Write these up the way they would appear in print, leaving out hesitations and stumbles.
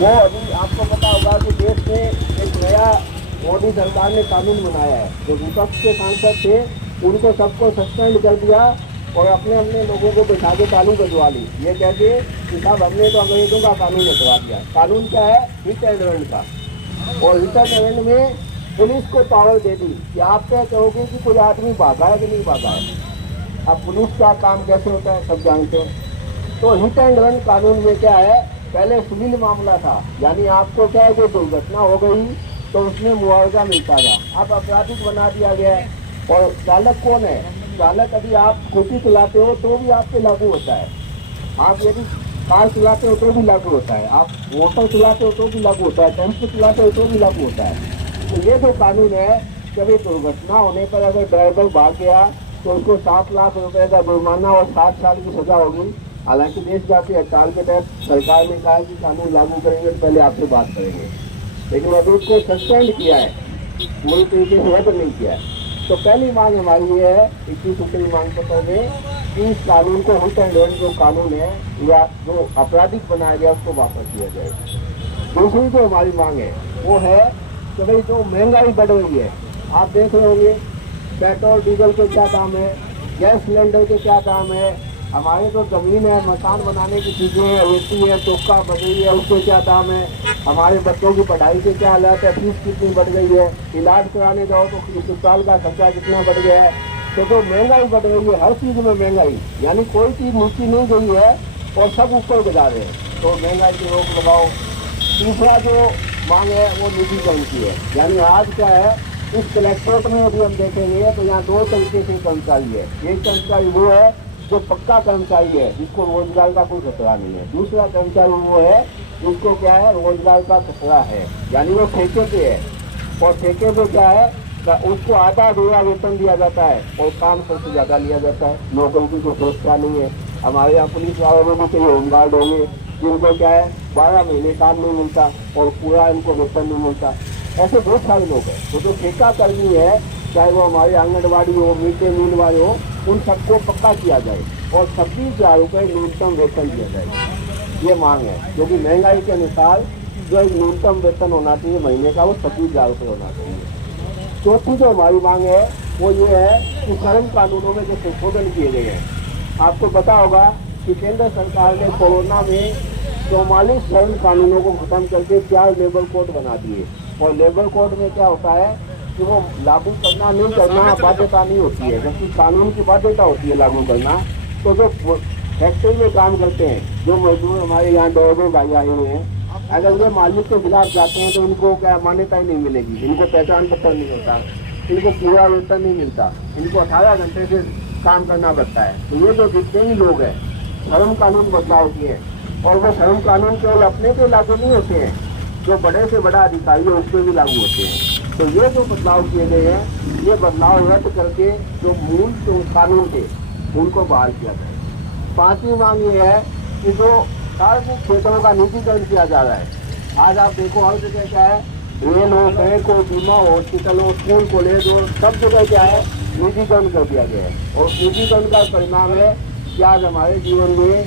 वो अभी आपको पता होगा कि देश में एक नया मोदी सरकार ने कानून बनाया है। जो विपक्ष के सांसद थे उनको सबको सस्पेंड कर दिया और अपने अपने लोगों को बैठा के ताली बजवा ली, ये कहते कि साहब हमने तो अंग्रेजों का कानून हटवा दिया। कानून क्या है? हिट एंड रन का। और हिट एंड रन में पुलिस को पावर दे दी कि आप क्या कहोगे कि कोई आदमी भागा है कि नहीं भागा है। अब पुलिस का काम कैसे होता है सब जानते हो। तो हिट एंड रन कानून में क्या है? पहले सिविल मामला था, यानी आपको क्या है, कोई दुर्घटना हो गई तो उसमें मुआवजा मिलता था। अब आपराधिक बना दिया गया है। और चालक कौन है? चालक यदि आप स्कूटी चलाते हो तो भी आप पे लागू होता है। आप यदि कार चलाते हो तो भी लागू होता है। आप मोटर चलाते हो तो भी लागू होता है। टेम्पो चलाते हो तो भी लागू होता है। तो ये जो कानून है, कभी दुर्घटना होने पर अगर ड्राइवर भाग गया तो उसको 7 लाख रुपए का जुर्माना और 7 साल की सजा होगी। हालांकि देशव्यापी हड़ताल के तहत सरकार ने कहा कि कानून लागू करेंगे तो पहले आपसे बात करेंगे, लेकिन अभी उसको सस्पेंड किया है, पूरी तरीके से रद्द नहीं किया है। तो पहली मांग हमारी ये है 21 सूत्री मांग पत्र में कि इस कानून को हिट एंड रन जो कानून है या जो आपराधिक बनाया गया उसको वापस दिया जाए। दूसरी जो हमारी मांग है वो है कि भाई जो महंगाई बढ़ रही है, आप देख रहे होंगे पेट्रोल डीजल के क्या दाम है, गैस सिलेंडर के क्या दाम है, हमारे जो जमीन है, मकान बनाने की चीजें हैं, रेती है, चौका बजरी है, उसके क्या दाम है, हमारे बच्चों की पढ़ाई के क्या हालात है, फीस कितनी बढ़ गई है, इलाज कराने जाओ तो अस्पताल का खर्चा कितना बढ़ गया है। तो जो महंगाई बढ़ रही है, हर चीज में महंगाई, यानी कोई चीज नीचे नहीं गई है और सब ऊपर जा रहे हैं। तो महंगाई की रोक लगाओ। तीसरा जो मांग है वो निजीकरण की है, यानी आज क्या है, इस कलेक्ट्रेट में अभी हम देखेंगे तो यहाँ 2 तरीके के कर्मचारी है। एक कर्मचारी वो है जो पक्का कर्मचारी है, जिसको रोजगार का कोई खतरा नहीं है। दूसरा कर्मचारी वो है जिसको क्या है, रोजगार का खतरा है, यानी वो ठेके पे है। और ठेके पे क्या है, उसको आधा अधूरा वेतन दिया जाता है और काम सबसे ज्यादा लिया जाता है। नौकरी की कोई सुरक्षा नहीं है। हमारे यहाँ पुलिस वालों में भी कई होमगार्ड होंगे जिनको क्या है 12 महीने काम नहीं मिलता और पूरा इनको वेतन नहीं मिलता। ऐसे बहुत सारे लोग हैं। तो जो ठेका कर्मी है, चाहे वो हमारे आंगनबाड़ी हो, मिड डे मील वाले हो, उन सबको पक्का किया जाए और 26,000 रुपये न्यूनतम वेतन दिया जाए। ये मांग है, क्योंकि महंगाई के अनुसार जो एक न्यूनतम वेतन होना चाहिए महीने का वो 26,000 रुपये होना चाहिए। चौथी जो हमारी मांग है वो ये है कि श्रम कानूनों में जो संशोधन किए गए हैं, आपको पता होगा कि केंद्र सरकार ने कोरोना में 44 श्रम कानूनों को खत्म करके 4 लेबर कोड बना दिए। और लेबर कोड में क्या होता है कि वो लागू करना नहीं करना बाध्यता नहीं होती है, जबकि कानून की बाध्यता होती है लागू करना। तो जो फैक्ट्री में काम करते हैं, जो मजदूर हमारे यहाँ ड्राइवर भाई आए हुए हैं, अगर ये मालिक के खिलाफ जाते हैं तो इनको क्या मान्यता ही नहीं मिलेगी, इनको पहचान पत्र नहीं मिलता, इनको पूरा वेतन नहीं मिलता, इनको 18 घंटे से काम करना पड़ता है। तो ये जो जितने भी लोग हैं श्रम कानून बदलाव किए, और वो श्रम कानून केवल अपने पे लागू नहीं होते हैं, जो बड़े से बड़ा अधिकारी है उस पर भी लागू होते हैं। तो ये जो बदलाव किए गए हैं, ये बदलाव रद्द करके जो मूल जो कानून थे उनको बहाल किया जाए। 5वीं मांग ये है कि जो सार्वजनिक क्षेत्रों का निजीकरण किया जा रहा है। आज आप देखो हर जगह क्या है, रेल हो, बैंक हो, बीमा हो, हॉस्पिटल हो, स्कूल कॉलेज हो, सब जगह क्या है निजीकरण कर दिया गया है। और निजीकरण का परिणाम है कि आज हमारे जीवन में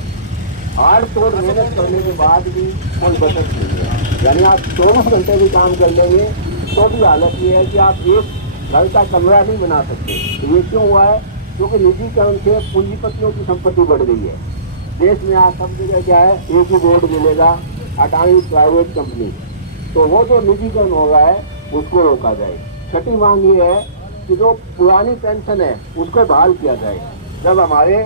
हार्ड तोड़ मेहनत करने के बाद भी कोई बचत नहीं है। यानी आप 24 घंटे भी काम कर लेंगे तो भी हालत ये है कि आप एक घर का कमरा नहीं बना सकते। तो ये क्यों हुआ है? क्योंकि निजीकरण से पूंजीपतियों की संपत्ति बढ़ गई है। देश में आज सब जगह क्या है, एक ही बोर्ड मिलेगा, 28 प्राइवेट कंपनी। तो वो जो निजीकरण हो रहा है उसको रोका जाए। छठी मांग ये है कि जो पुरानी पेंशन है उसको बहाल किया जाए। जब हमारे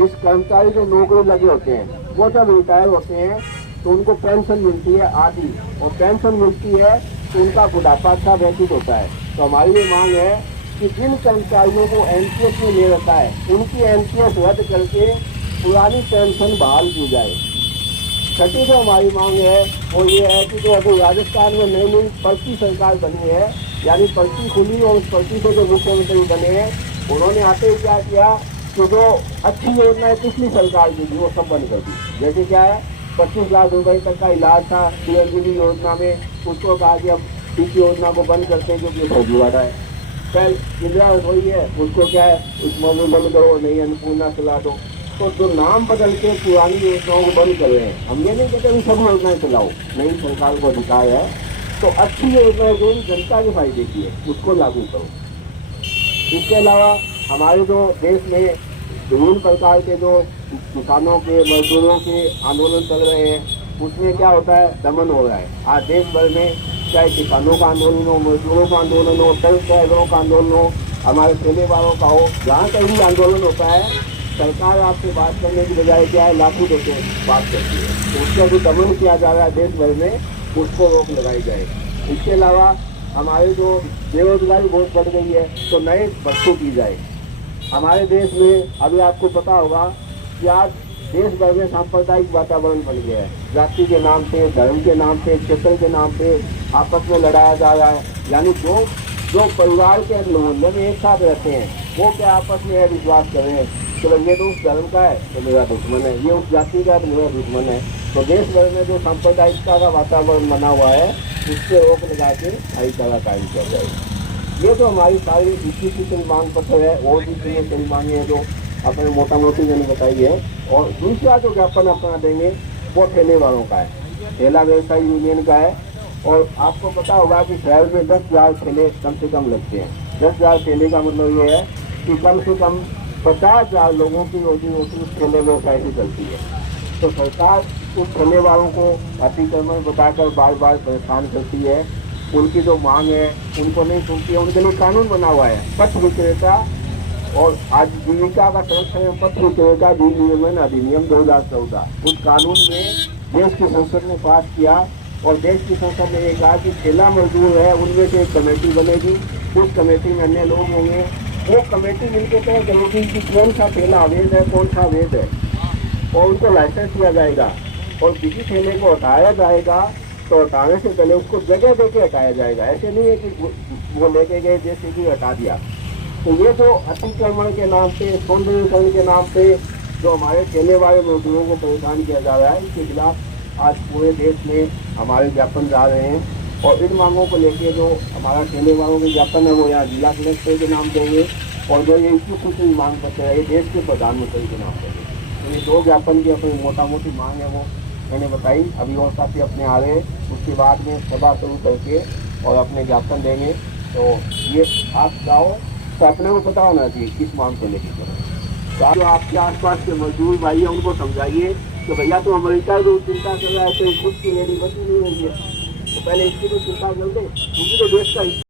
इस कर्मचारी जो नौकरी लगे होते हैं वो जब रिटायर होते हैं तो उनको पेंशन मिलती है आधी, और पेंशन मिलती है तो उनका बुढ़ापा अच्छा व्यतीत होता है। तो हमारी ये मांग है कि जिन कर्मचारियों को एनपीएस में ले रखा है उनकी एनपीएस रद्द करके पुरानी पेंशन बहाल की जाए। छठी जो हमारी मांग है वो ये है कि जो अभी राजस्थान में नई नई पर्ची सरकार बनी है, यानी पर्ची खुली और उस पर्ची से जो मुख्यमंत्री बने हैं उन्होंने आते ही क्या किया कि जो अच्छी योजनाएं पिछली सरकार की थी वो सब बंद कर दी। जैसे क्या है, 25 लाख रुपए तक का इलाज था पीएमजीबी योजना में, उसको कहा कि अब इस योजना को बंद करते हैं क्योंकि फर्जीवाड़ा है। कल इंदिरा रसोई है, उसको क्या है उस मॉडल बंद करो, नहीं अन्नपूर्णा चला दो। तो जो नाम बदल के पुरानी योजनाओं को बंद कर रहे हैं, हम ये नहीं कहते भी सब योजनाएं चलाओ, नई सरकार को अधिकार है, तो अच्छी योजनाएं जो जनता के फायदे की है उसको लागू करो। इसके अलावा हमारे जो देश में विभिन्न प्रकार के जो किसानों के, मजदूरों के आंदोलन चल रहे हैं, उसमें क्या होता है, दमन हो रहा है। आज देश भर में चाहे किसानों का आंदोलन हो, मजदूरों का आंदोलन हो, ट्रक ड्राइवरों का आंदोलन हो, हमारे ठेले वालों का हो, जहाँ कहीं भी आंदोलन होता है, सरकार आपसे बात करने की बजाय क्या है, लाठी देके बात करती है। तो उसका जो दमन किया जा रहा है देश भर में, उसको रोक लगाई जाए। इसके अलावा हमारे जो बेरोजगारी बहुत बढ़ गई है, तो नए भर्ती की जाए। हमारे देश में अभी आपको पता होगा कि आज देश भर में सांप्रदायिक वातावरण बन गया है। जाति के नाम पे, धर्म के नाम पे, क्षेत्र के नाम पे आपस में लड़ाया जा रहा है। यानी जो परिवार के लोग एक साथ रहते हैं, वो क्या आपस में विश्वास कर रहे हैं, चलो ये तो उस धर्म का है तो मेरा दुश्मन है, ये उस जाति का है तो मेरा दुश्मन है। तो देश भर में जो सांप्रदायिकता का वातावरण बना हुआ है, उससे रोक लगा के भाईचारा कायम किया जाएगा। ये तो हमारी सारी जितनी कई मांग पत्र है, और भी कई मांगे हैं जो अपने मोटा मोटी मैंने बताई है। और दूसरा जो ज्ञापन अपना देंगे वो ठेले वालों का है, ठेला व्यवसायी यूनियन का है। और आपको पता होगा कि शहर में 10,000 ठेले कम से कम लगते हैं। 10,000 ठेले का मतलब ये है कि कम से कम 50,000 लोगों की रोजी रोटी उस ठेले व्यवसाय से चलती है। तो सरकार उस ठेले वालों को अतिक्रमण बताकर बार बार परेशान करती है। उनकी जो मांग है उनको नहीं सुनती है। उनके लिए कानून बना हुआ है, पथ विक्रेता और आजीविका का संरक्षण पथ विक्रेता विनियमन अधिनियम 2014। उस कानून में देश की संसद ने पास किया और देश की संसद ने कहा कि ठेला मजदूर है, उनमें से एक कमेटी बनेगी। उस कमेटी में अन्य लोग होंगे। वो कमेटी मिलकर तय करेगी कि कौन सा ठेला अवैध है, कौन सा अवैध है, और उनको लाइसेंस दिया जाएगा। और किसी ठेले को हटाया जाएगा तो हटाने से पहले उसको जगह देके हटाया जाएगा। ऐसे नहीं है कि वो लेके गए जैसे कि हटा दिया। तो ये जो अतिक्रमण के नाम पे, सौंदर्यीकरण के नाम पे जो हमारे ठेले वाले मजदूरों को परेशान किया जा रहा है, इसके खिलाफ आज पूरे देश में हमारे ज्ञापन जा रहे हैं। और इन मांगों को लेके जो हमारा ठेले वालों के ज्ञापन है वो यहाँ जिला कलेक्टर के नाम देंगे, और जो ये इंस्टीट्यूशनल मांग पत्र है ये देश के प्रधानमंत्री के नाम देंगे। तो ये 2 ज्ञापन की अपनी मोटा मोटी मांग है वो मैंने बताई। अभी और साथी अपने आ रहे हैं, उसके बाद में सभा शुरू करके और अपने ज्ञापन देंगे। तो ये आप जाओ तो अपने को पता होना चाहिए किस मांग को लेकर। तो जो आपके आसपास के मजदूर भाई हैं उनको समझाइए कि भैया तो अमेरिका जो चिंता कर रहा है तो खुद की लेडी बची नहीं रही है, तो पहले इसकी तो चिंता कर दे, क्योंकि तो देश का